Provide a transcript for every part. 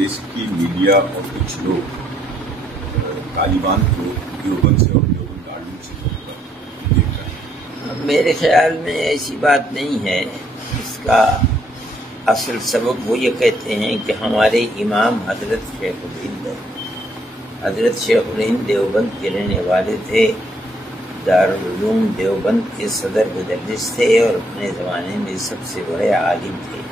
देश की मीडिया और कुछ लोग तालिबान को देवबंद से और देवबंद गार्डन से देख रहे हैं। मेरे ख्याल में ऐसी बात नहीं है। इसका असल सबब वो ये कहते हैं कि हमारे इमाम हजरत शेखुल हिंद देवबंद के रहने वाले थे, दारुल उलूम देवबंद के सदर मुदर्रिस थे और अपने ज़माने में सबसे बड़े आलिम थे।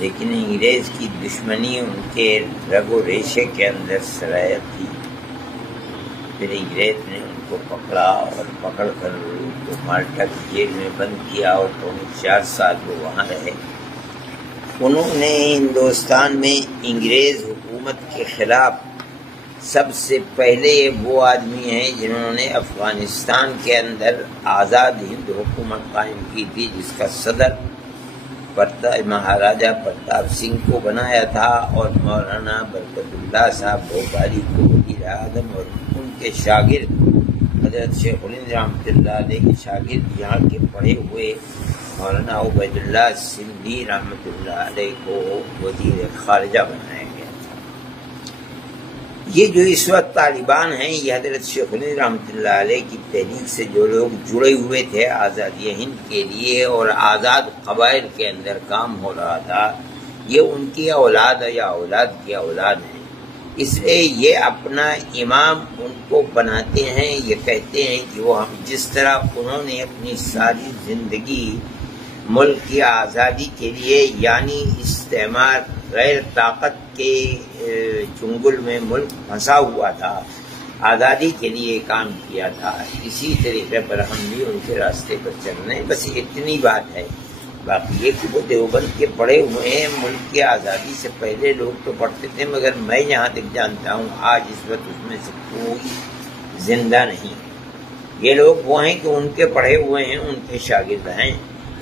लेकिन अंग्रेज़ की दुश्मनी उनके रगो रेशे के अंदर सरायत थी। फिर अंग्रेज़ ने उनको पकड़ा और पकड़ कर उनको माल्टा की जेल में बंद किया और 4 साल वो वहाँ रहे। उन्होंने हिंदुस्तान में अंग्रेज़ हुकूमत के ख़िलाफ़ सबसे पहले वो आदमी हैं जिन्होंने अफ़गानिस्तान के अंदर आज़ाद हिंद हुकूमत कायम की थी, जिसका सदर महाराजा प्रताप सिंह को बनाया था और मौलाना बरकतुल्लाह साहब भोपाली को वज़ीर आज़म और उनके शागिर्द हज़रत शेखुल हिंद रहमतुल्लाह अलैह के शागिर्द यहाँ के पढ़े हुए मौलाना उबैदुल्लाह सिंधी रहमतुल्लाह अलैह को वज़ीर ख़ारिजा बनाया गया। ये जो इस वक्त तालिबान हैं, ये हज़रत शेखुल हिंद रहमतुल्लाह अलैह की तहरीक से जो लोग जुड़े हुए थे आज़ादी हिंद के लिए और आज़ाद कबाइल के अंदर काम हो रहा था, ये उनकी औलाद या औलाद की औलाद हैं। इसलिए ये अपना इमाम उनको बनाते हैं। ये कहते हैं कि वो हम जिस तरह उन्होंने अपनी सारी ज़िंदगी मुल्क की आज़ादी के लिए, यानी इस्तेमार गैर ताकत के चुंगल में मुल्क फंसा हुआ था, आज़ादी के लिए काम किया था, इसी तरीके पर हम भी उनके रास्ते पर चल रहे हैं। बस इतनी बात है। बाकी ये कि वो देवबंद के पढ़े हुए हैं, मुल्क की आज़ादी से पहले लोग तो पढ़ते थे, मगर मैं जहाँ तक जानता हूँ आज इस वक्त उसमें से कोई जिंदा नहीं है। ये लोग वो हैं कि उनके पढ़े हुए हैं, उनके शागिर्द हैं।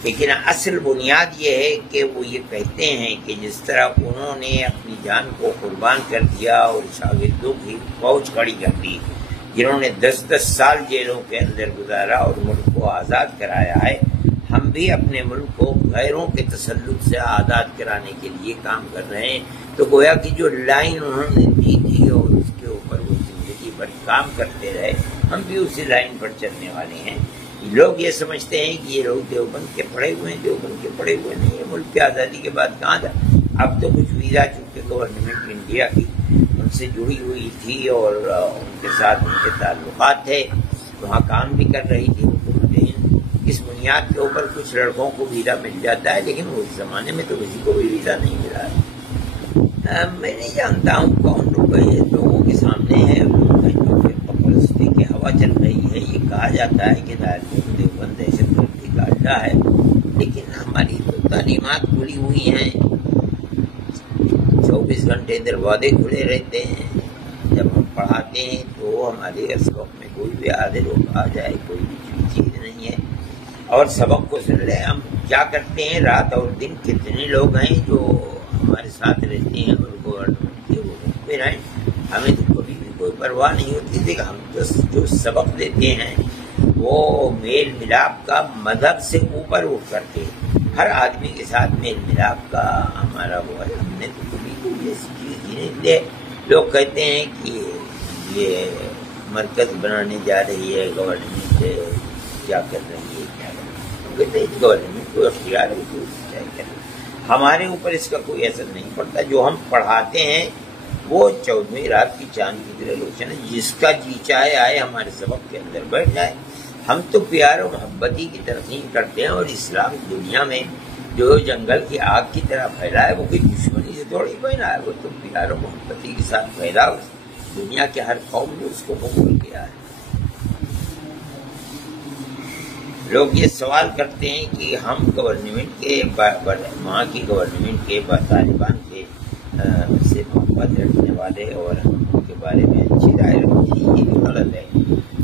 लेकिन असल बुनियाद ये है कि वो ये कहते हैं कि जिस तरह उन्होंने अपनी जान को कुर्बान कर दिया और शागिर्दों की फौज खड़ी कर दी, जिन्होंने 10-10 साल जेलों के अंदर गुजारा और मुल्क को आज़ाद कराया है, हम भी अपने मुल्क को गैरों के तसल्लुत से आज़ाद कराने के लिए काम कर रहे हैं। तो गोया कि जो लाइन उन्होंने दी थी और उसके ऊपर वो जिंदगी भर काम करते रहे, हम भी उसी लाइन पर चलने वाले हैं। लोग ये समझते हैं कि ये लोग देवबंद के पढ़े हुए हैं, देवबंद के पढ़े हुए नहीं है। मुल्क की आज़ादी के बाद कहाँ था? अब तो कुछ वीज़ा चूँकि गवर्नमेंट इंडिया की उनसे जुड़ी हुई थी और उनके साथ उनके ताल्लुकात थे, वहाँ काम भी कर रही थी हुकूमत हिंद। इस बुनियाद के ऊपर कुछ लड़कों को वीज़ा मिल जाता है, लेकिन उस ज़माने में तो किसी को भी वीज़ा नहीं मिला है। मैं नहीं जानता हूँ कौन रुपये लोगों के सामने है, पकड़ने की हवा चल रही है। ये कहा जाता है कि देवबंद दहशतगर्दी का अड्डा है, लेकिन हमारी तो तालीमात खुली हुई हैं, 24 घंटे दरवाजे खुले रहते हैं। जब हम पढ़ाते हैं तो हमारे सबक में कोई भी आधे लोग आ जाए, कोई भी चीज़ नहीं है। और सबक को सुन ले, हम क्या करते हैं, रात और दिन कितने लोग हैं जो हमारे साथ रहते हैं और गवर्नमेंट के वो पे रहें, हमें तो कभी भी कोई परवाह नहीं होती थी। हम तो जो सबक देते हैं वो मेल मिलाप का मजहब से ऊपर उठ करके हर आदमी के साथ मेल मिलाप का हमारा वो है। हमने तो कभी कोई ऐसी चीज़ ही नहीं दी। लोग कहते हैं कि ये मरकज़ बनाने जा रही है गवर्नमेंट, क्या कर रही है, क्या कर रही है। कहते हैं गवर्नमेंट को अख्तियार है तो क्या कर, हमारे ऊपर इसका कोई असर नहीं पड़ता। जो हम पढ़ाते हैं वो 14वीं रात की चांद की तरह रोशन है, जिसका जी चाहे आए हमारे सबक के अंदर बैठ जाए। हम तो प्यार और मोहब्बती की तरकीन करते हैं, और इस्लाम दुनिया में जो जंगल की आग की तरह फैला है वो कोई दुश्मनी से थोड़ी फैला है, वो तो प्यार और मोहब्बती के साथ फैला। दुनिया के हर कौम ने उसको कबूल किया है। लोग ये सवाल करते हैं कि हम गवर्नमेंट के वहाँ की गवर्नमेंट के तालिबान के से मोहब्बत रखने वाले और हम उनके बारे में अच्छी राय रखते हैं, ये भी गलत है।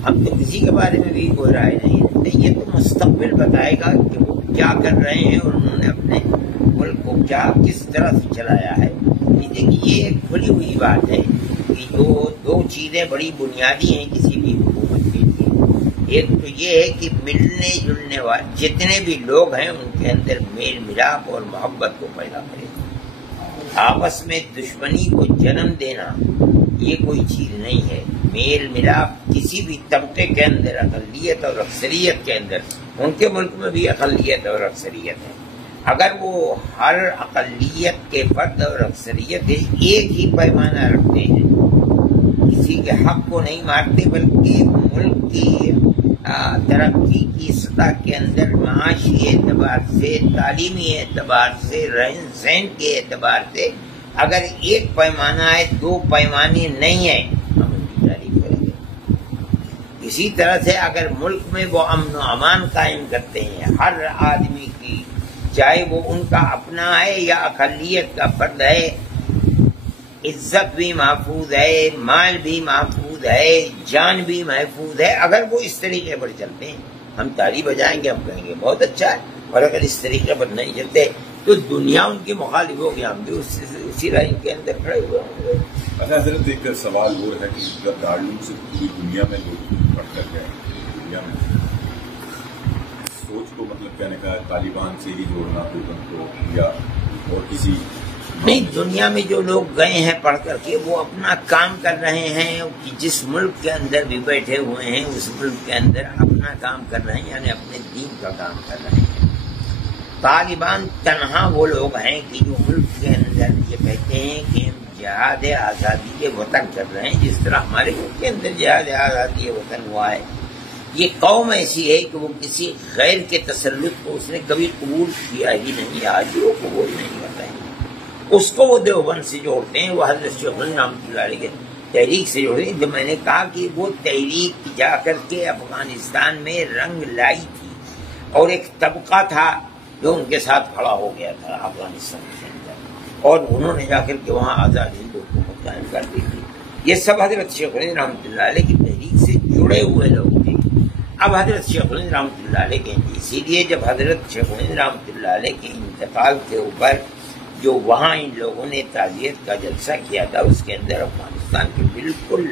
हम तो किसी के बारे में भी कोई राय नहीं रखते। ये तो मुस्तक़बिल बताएगा कि वो क्या कर रहे हैं और उन्होंने अपने मुल्क को क्या किस तरह से चलाया है। देखिए, ये खुली हुई बात है कि जो दो चीज़ें बड़ी बुनियादी हैं किसी भी हुकूमत के लिए। एक तो ये है कि मिलने जुलने वाले जितने भी लोग हैं उनके अंदर मेल मिलाप और मोहब्बत को पैदा करें। آپس میں دشمنی کو جنم دینا یہ کوئی چیز نہیں ہے. میل ملاپ کسی بھی طبقے کے اندر اقلیت اور اکثریت کے اندر، ان کے ملک میں بھی اقلیت اور اکثریت ہے، اگر وہ ہر اقلیت کے فرد اور اکثریت ایک ہی پیمانہ رکھتے ہیں، کسی کے حق کو نہیں مارتے بلکہ ملک کی ترقی کی سطح کے اندر معاشی اعتبار سے، تعلیمی اعتبار سے، رہن سہن کے اعتبار سے اگر ایک پیمانہ ہے، دو پیمانے نہیں ہیں، ہم ان کی تعریف کریں گے. اسی طرح سے اگر ملک میں وہ امن و امان قائم کرتے ہیں، ہر آدمی کی، چاہے وہ ان کا اپنا ہے یا اقلیت کا فرد ہے، عزت بھی محفوظ ہے، مال بھی محفوظ ہے، جان بھی محفوظ ہے، اگر وہ اس طریقے پر چلتے ہیں ہم تالی بجائیں گے، ہم کہیں گے بہت اچھا ہے. اور اگر اس طریقے پر نہیں چلتے تو دنیا ان کی مخالف ہوگی، ہم بھی اسی لائن کے اندر کھڑے ہوئے ہوں گے. اچھا حضرت، ایک سوال وہ ہے کہ جب دارالعلوم سے پوری دنیا میں لوگ پڑھ کر گئے، دنیا میں سوچ کو مطلب کہنے کا طالبان سے ہی جوڑنا حکومت کو یا اور کسی نہیں، دنیا میں جو لوگ گئے ہیں پڑھ کر کے وہ اپنا کام کر رہے ہیں، جس ملک کے اندر بھی بیٹھے ہوئے ہیں اس ملک کے اندر اپنا کام کر رہے ہیں، یعنی اپنے دین کا کام کر رہے ہیں. طالبان تنہا وہ لوگ ہیں کہ جو ملک کے اندر یہ کہتے ہیں کہ ہم جہاد آزادی وطن کر رہے ہیں، جس طرح ہمارے ملک کے اندر جہاد آزادی وطن ہوا ہے. یہ قوم ایسی ہے کہ وہ کسی غیر کے تسلط کو اس نے کبھی قبول کیا ہی نہیں، آج بھی وہ قبول نہیں کر رہے ہیں. اس کو وہ دیوبند سے جوڑتے ہیں، وہ حضرت شیخ الہند رحمۃ اللہ علیہ کے تحریک سے جوڑتے ہیں. جو میں نے کہا کہ وہ تحریک جا کر کے افغانستان میں رنگ لائی تھی، اور ایک طبقہ تھا جو ان کے ساتھ کھڑا ہو گیا تھا افغانستان کے اندر، اور انہوں نے جا کر کے وہاں آزاد ہند حکومت قائم کر دی تھی. یہ سب حضرت شیخ الہند رحمۃ اللہ علیہ کی تحریک سے جڑے ہوئے لوگ تھے. اب حضرت شیخ الہند رحمۃ اللہ علیہ کے اسی لیے جب حضرت شیخ الہند رحمۃ اللہ علیہ کے انتقال کے اوپر جو وہاں ان لوگوں نے تعزیت کا جلسہ کیا تھا، اس کے اندر افغانستان کے بالکل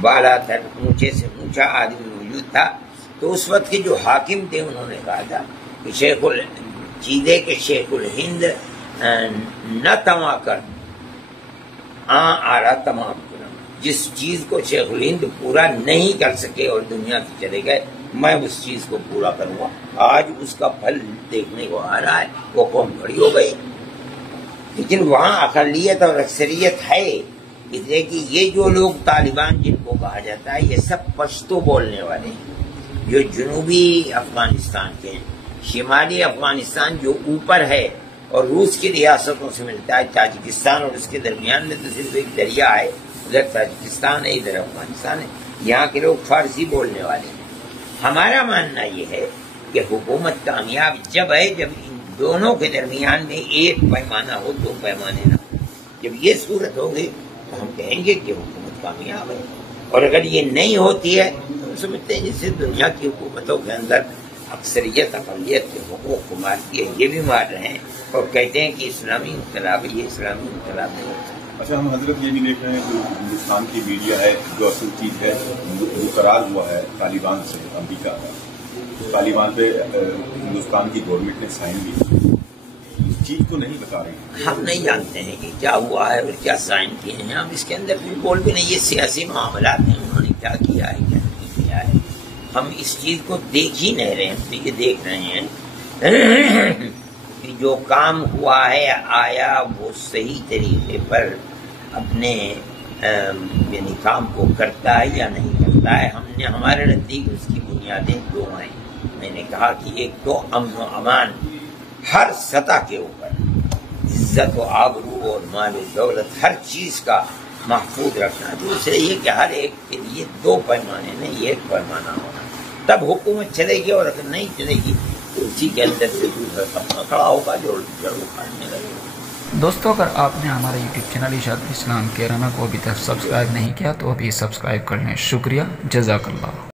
بالا تر اونچے سے اونچا آدمی موجود تھا. تو اس وقت کے جو حاکم تھے انہوں نے کہا تھا کہ شیخ الہند نہ تما کر آ رہا تمام کرم، جس چیز کو شیخ الہند پورا نہیں کر سکے اور دنیا سے چلے گئے، میں اس چیز کو پورا کروں گا. آج اس کا پھل دیکھنے کو آ رہا ہے، وہ قوم کھڑی ہو گئی. لیکن وہاں اقلیت اور اکثریت ہے، اس لیے کہ یہ جو لوگ طالبان جن کو کہا جاتا ہے یہ سب پشتو بولنے والے ہیں، جو جنوبی افغانستان کے ہیں. شمالی افغانستان جو اوپر ہے اور روس کی ریاستوں سے ملتا ہے، تاجکستان اور اس کے درمیان میں تو صرف ایک دریا ہے، ادھر تاجکستان ہے ادھر افغانستان ہے. یہاں کے لوگ فارسی بولنے والے ہیں. ہمارا ماننا یہ ہے کہ حکومت کامیاب جب ہے جب ان دونوں کے درمیان میں ایک پیمانہ ہو، دو پیمانے نہ ہو. جب یہ صورت ہوگی تو ہم کہیں گے کہ حکومت کامیاب ہے. اور اگر یہ نہیں ہوتی ہے تو ہم سمجھتے ہیں جیسے دنیا کی حکومتوں کے اندر اکثریت اقلیت کے حقوق کو مارتی ہے، یہ بھی مار رہے ہیں اور کہتے ہیں کہ اسلامی انقلاب ہے. یہ اسلامی انقلاب نہیں ہوتا. اچھا، ہم حضرت یہ بھی دیکھ رہے ہیں کہ ہندوستان کی میڈیا ہے جو اصل چیز ہے وہ قرار ہوا ہے طالبان سے، امریکہ کا. طالبان پہ ہندوستان کی گورنمنٹ نے سائن بھی کیا، اس چیز کو نہیں بتا رہی. ہم نہیں جانتے ہیں کہ کیا ہوا ہے اور کیا سائن کیے ہیں. ہم اس کے اندر بھی بول بھی نہیں. یہ سیاسی معاملات ہیں، انہوں نے کیا کیا ہے کیا نہیں کیا ہے. ہم اس چیز کو دیکھ ہی نہیں رہے. ہم تو یہ دیکھ رہے ہیں کہ جو کام ہوا ہے آیا وہ صحیح طریقے پر اپنے یعنی کام کو کرتا ہے یا نہیں کرتا ہے. ہم نے ہمارے نزدیک اس کی بنیادیں دو ہیں. میں نے کہا کہ ایک تو امن و امان ہر سطح کے اوپر، عزت و آبرو اور مال و دولت ہر چیز کا محفوظ رکھنا. دوسرے یہ کہ ہر ایک کے لیے دو پیمانے نہیں ایک پیمانہ ہونا، تب حکومت چلے گی. اور اگر نہیں چلے گی تو اسی کے اندر سے دوسرا طبقہ کھڑا ہوگا جو جڑ اکھاڑنے لگے گا. دوستو، اگر آپ نے ہمارا یوٹیوب چینل ارشاد اسلام کیرانہ کو ابھی تک سبسکرائب نہیں کیا تو ابھی سبسکرائب کر لیں. شکریہ، جزاک اللہ.